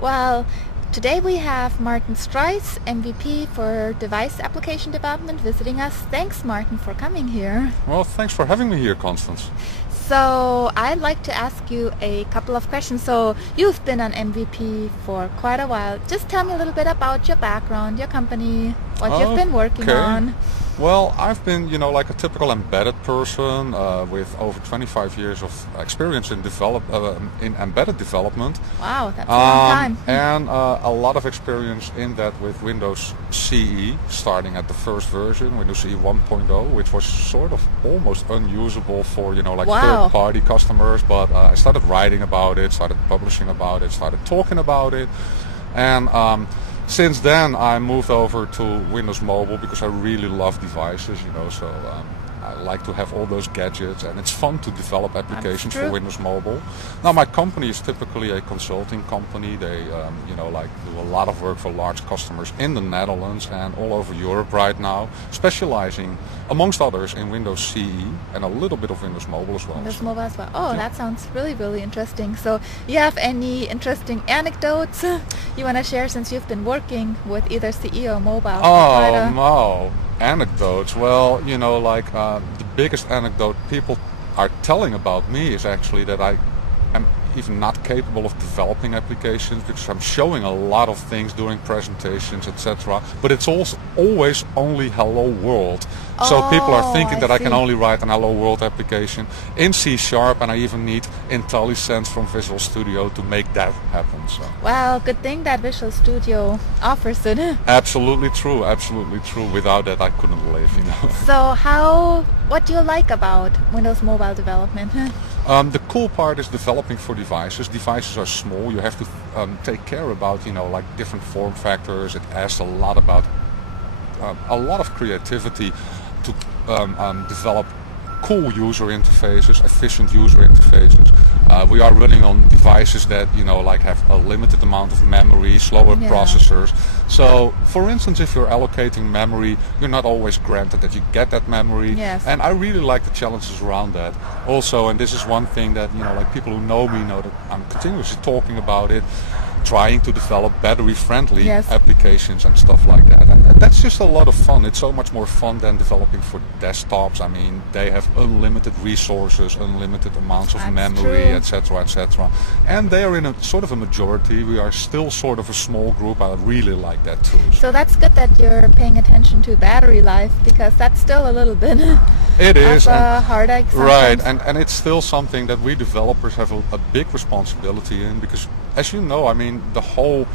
Well, today we have Martin Struijs, MVP for Device Application Development, visiting us. Thanks, Martin, for coming here. Well, thanks for having me here, Constance. So I'd like to ask you a couple of questions. So you've been an MVP for quite a while. Just tell me a little bit about your background, your company, what you've been working on. Well, I've been, like a typical embedded person with over 25 years of experience in embedded development. Wow, that's a long time. And a lot of experience in that with Windows CE, starting at the first version, Windows CE 1.0, which was sort of almost unusable for, third-party customers. But I started writing about it, started publishing about it, started talking about it. And since then, I moved over to Windows Mobile because I really love devices, so I like to have all those gadgets, and it's fun to develop applications for Windows Mobile. Now, my company is typically a consulting company. They, do a lot of work for large customers in the Netherlands and all over Europe right now, specializing, amongst others, in Windows CE and a little bit of Windows Mobile as well. Windows Mobile as well. Oh, yeah. That sounds really, really interesting. So, you have any interesting anecdotes you want to share since you've been working with either CE or mobile? Oh, no. Anecdotes. Well, the biggest anecdote people are telling about me is actually that I am even not capable of developing applications because I'm showing a lot of things during presentations, etc. But it's also always only Hello World. So people are thinking that I can only write an Hello World application in C#, and I even need IntelliSense from Visual Studio to make that happen. So. Well, good thing that Visual Studio offers it. Absolutely true. Without that, I couldn't live. So what do you like about Windows Mobile development? The cool part is developing for devices. Devices are small. You have to take care about, different form factors. It asks a lot about a lot of creativity to develop cool user interfaces, efficient user interfaces. We are running on devices that have a limited amount of memory, slower processors. So, for instance, if you're allocating memory, you're not always granted that you get that memory. Yes. And I really like the challenges around that. Also, and this is one thing that people who know me know that I'm continuously talking about it, trying to develop battery-friendly applications and stuff like that. And that's just a lot of fun. It's so much more fun than developing for desktops. I mean, they have unlimited resources, unlimited amounts of memory, etc., etc. And they are in a sort of a majority. We are still sort of a small group. I really like that too. So that's good that you're paying attention to battery life, because that's still a little bit it is a heartache sometimes. Right, and it's still something that we developers have a big responsibility in, because as you know, I mean, the whole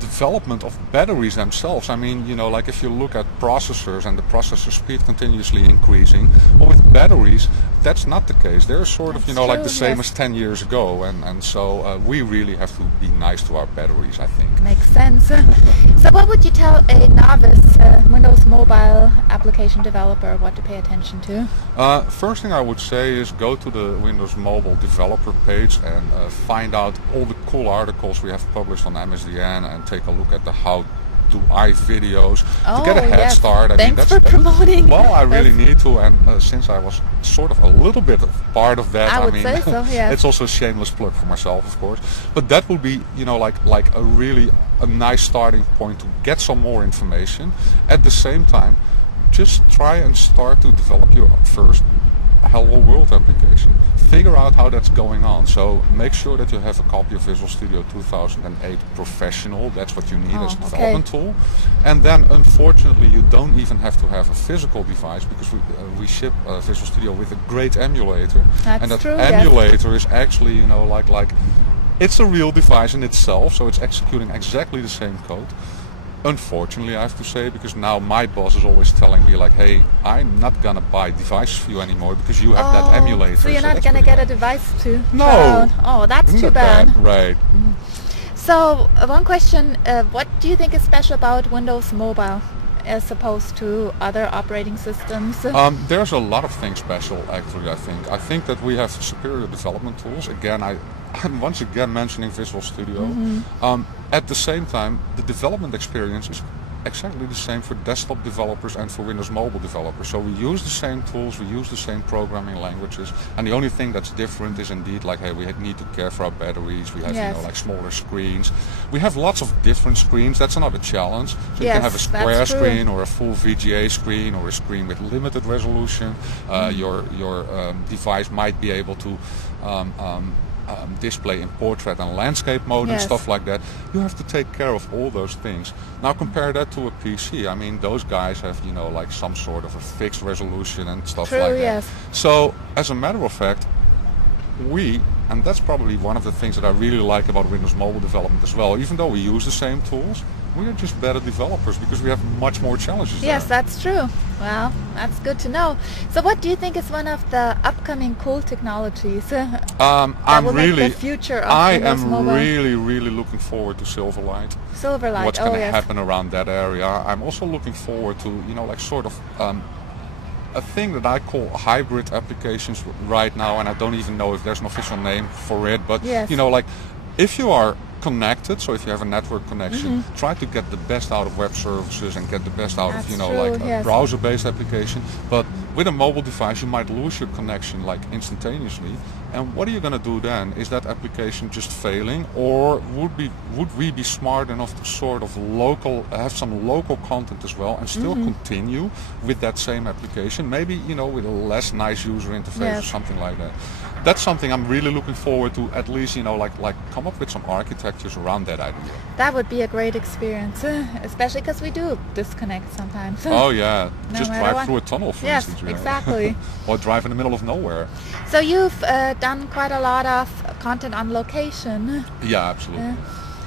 development of batteries themselves, I mean, if you look at processors and the processor speed continuously increasing, well, with batteries, that's not the case. They're sort of, like the same as 10 years ago, and so we really have to be nice to our batteries, I think. Makes sense. So what would you tell a novice Windows Mobile application developer what to pay attention to? First thing I would say is go to the Windows Mobile developer page and find out all the cool articles we have published on MSDN, and take a look at the How Do I videos to get a head start. Thanks for promoting. Well, I really need to, and since I was sort of a little bit of part of that, I would say so, yes. It's also a shameless plug for myself, of course. But that would be, like a nice starting point to get some more information. At the same time, just try and start to develop your first Hello World application. Figure out how that's going on. So make sure that you have a copy of Visual Studio 2008 Professional. That's what you need as a development tool. And then, unfortunately, you don't even have to have a physical device, because we ship Visual Studio with a great emulator. That's that true, emulator is actually, it's a real device in itself. So it's executing exactly the same code. Unfortunately, I have to say, because now my boss is always telling me, hey, I'm not gonna buy devices for you anymore because you have that emulator. So you're not gonna get a device to No. try out. Oh, that's too bad. Right. So one question, what do you think is special about Windows Mobile as opposed to other operating systems? There's a lot of things special, actually, I think. I think that we have superior development tools. Again, I'm once again mentioning Visual Studio. At the same time, the development experience is exactly the same for desktop developers and for Windows Mobile developers. So we use the same tools, we use the same programming languages, and the only thing that's different is indeed like, hey, we need to care for our batteries, we have like smaller screens. We have lots of different screens, that's another challenge. So you can have a square screen or a full VGA screen or a screen with limited resolution. Your device might be able to display in portrait and landscape mode and stuff like that. You have to take care of all those things. Now compare that to a PC. I mean, those guys have, like some sort of a fixed resolution and stuff like that. So as a matter of fact, and that's probably one of the things that I really like about Windows Mobile development as well, even though we use the same tools, we are just better developers because we have much more challenges there. That's true. Well, that's good to know. So what do you think is one of the upcoming cool technologies that will make the future of Windows Mobile? I am really looking forward to Silverlight. Silverlight, what's going to happen around that area. I'm also looking forward to, like sort of a thing that I call hybrid applications right now, and I don't even know if there's an official name for it, but like if you are connected, so if you have a network connection, try to get the best out of web services and get the best out of, like a browser-based application. But with a mobile device, you might lose your connection like instantaneously. And what are you going to do then? Is that application just failing, or would we be smart enough to sort of have some local content as well and still continue with that same application? Maybe, with a less nice user interface or something like that. That's something I'm really looking forward to, at least, like come up with some architectures around that idea. That would be a great experience, especially because we do disconnect sometimes. Oh yeah, just drive through a tunnel, for instance. Yes, exactly. Or drive in the middle of nowhere. So you've done quite a lot of content on location. Yeah, absolutely.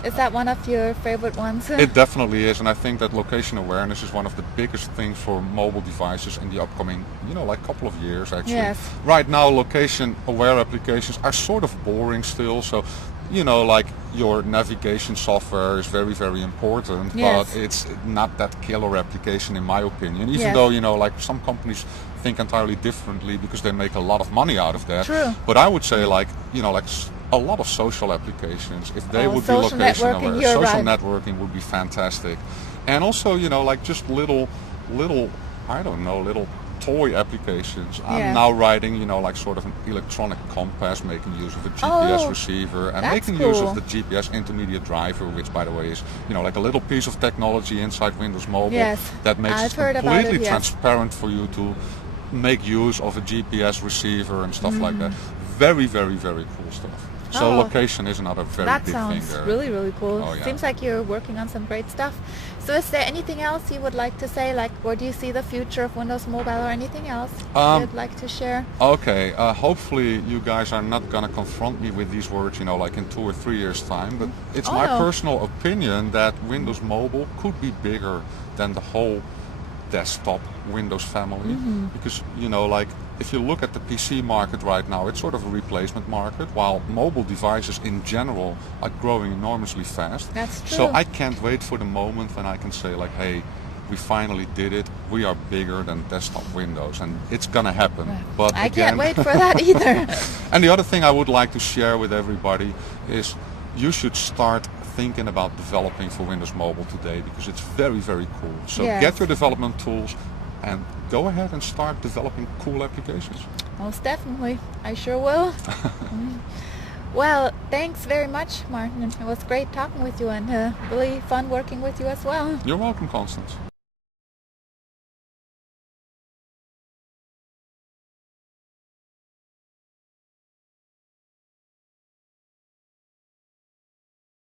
Is that one of your favorite ones? It definitely is, and I think that location awareness is one of the biggest things for mobile devices in the upcoming, like couple of years actually. Yes. Right now, location-aware applications are sort of boring still, so like your navigation software is very, very important, but it's not that killer application in my opinion, even though, like some companies think entirely differently because they make a lot of money out of that. True. But I would say like, like a lot of social applications, if they would be location aware, social networking would be fantastic. And also, like just little I don't know, little toy applications. I'm now writing, like sort of an electronic compass, making use of a GPS receiver and making use of the GPS intermediate driver, which by the way is, like a little piece of technology inside Windows Mobile that makes it completely transparent for you to make use of a GPS receiver and stuff like that. Very, very, very cool stuff. So location is another very big thing there. That sounds really, really cool. Seems like you're working on some great stuff. So is there anything else you would like to say? Like, where do you see the future of Windows Mobile or anything else you'd like to share? Okay, hopefully you guys are not going to confront me with these words, like in 2 or 3 years time. But it's my personal opinion that Windows Mobile could be bigger than the whole desktop Windows family. Because, like, if you look at the PC market right now, it's sort of a replacement market, while mobile devices in general are growing enormously fast. That's true. So I can't wait for the moment when I can say like, hey, we finally did it. We are bigger than desktop Windows, and it's gonna happen. But I can't wait for that either. And the other thing I would like to share with everybody is you should start thinking about developing for Windows Mobile today, because it's very, very cool. So get your development tools and go ahead and start developing cool applications. Most definitely. I sure will. Well, thanks very much, Martin. It was great talking with you, and really fun working with you as well. You're welcome, Constance.